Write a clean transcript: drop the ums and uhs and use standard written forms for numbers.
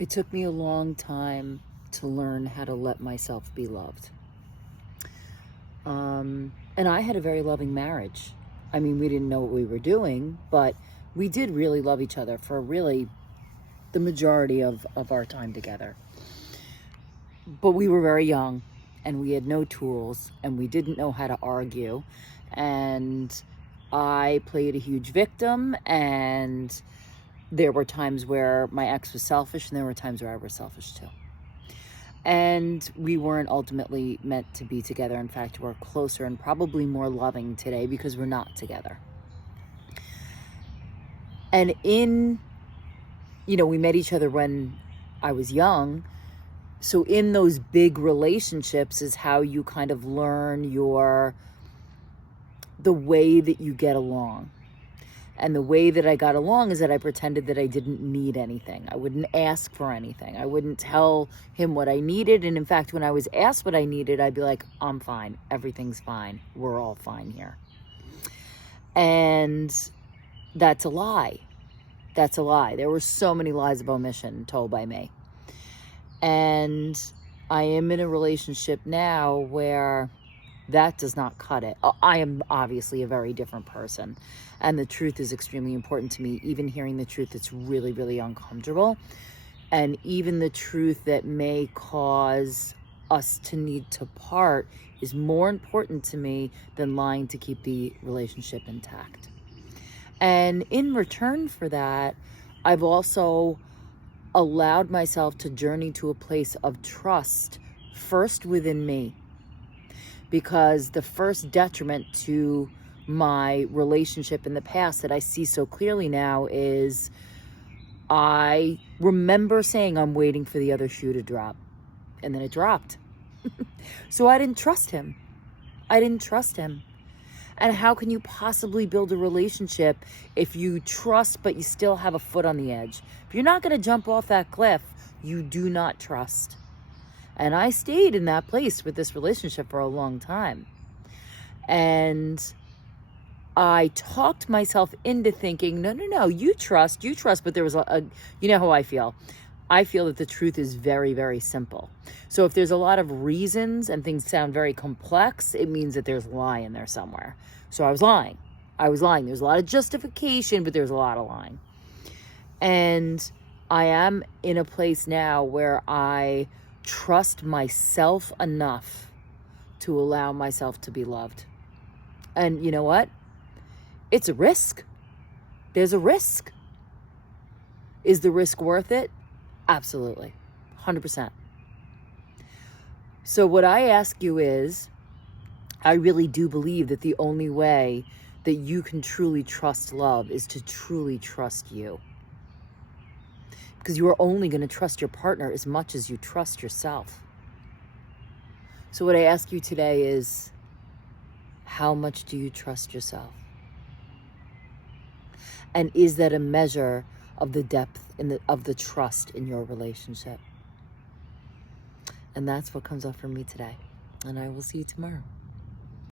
It took me a long time to learn how to let myself be loved. And I had a very loving marriage. I mean, we didn't know what we were doing, but we did really love each other for really the majority of our time together. But we were very young and we had no tools and we didn't know how to argue. And I played a huge victim, and there were times where my ex was selfish and there were times where I was selfish too. And we weren't ultimately meant to be together. In fact, we're closer and probably more loving today because we're not together. And we met each other when I was young. So in those big relationships is how you kind of learn the way that you get along. And the way that I got along is that I pretended that I didn't need anything. I wouldn't ask for anything. I wouldn't tell him what I needed. And in fact, when I was asked what I needed, I'd be like, I'm fine. Everything's fine. We're all fine here. And that's a lie. That's a lie. There were so many lies of omission told by me. And I am in a relationship now where that does not cut it. I am obviously a very different person, and the truth is extremely important to me. Even hearing the truth, it's really, really uncomfortable. And even the truth that may cause us to need to part is more important to me than lying to keep the relationship intact. And in return for that, I've also allowed myself to journey to a place of trust, first within me. Because the first detriment to my relationship in the past that I see so clearly now is I remember saying I'm waiting for the other shoe to drop. And then it dropped. So I didn't trust him. And how can you possibly build a relationship if you trust but you still have a foot on the edge? If you're not going to jump off that cliff, you do not trust. And I stayed in that place with this relationship for a long time. And I talked myself into thinking, no, you trust. But there was you know how I feel. I feel that the truth is very, very simple. So if there's a lot of reasons and things sound very complex, it means that there's a lie in there somewhere. So I was lying. There's a lot of justification, but there's a lot of lying. And I am in a place now where I trust myself enough to allow myself to be loved. And you know what? It's a risk. There's a risk. Is the risk worth it? Absolutely. 100%. So what I ask you is, I really do believe that the only way that you can truly trust love is to truly trust you. Because you are only going to trust your partner as much as you trust yourself. So what I ask you today is, how much do you trust yourself? And is that a measure of the depth of the trust in your relationship? And that's what comes up for me today. And I will see you tomorrow.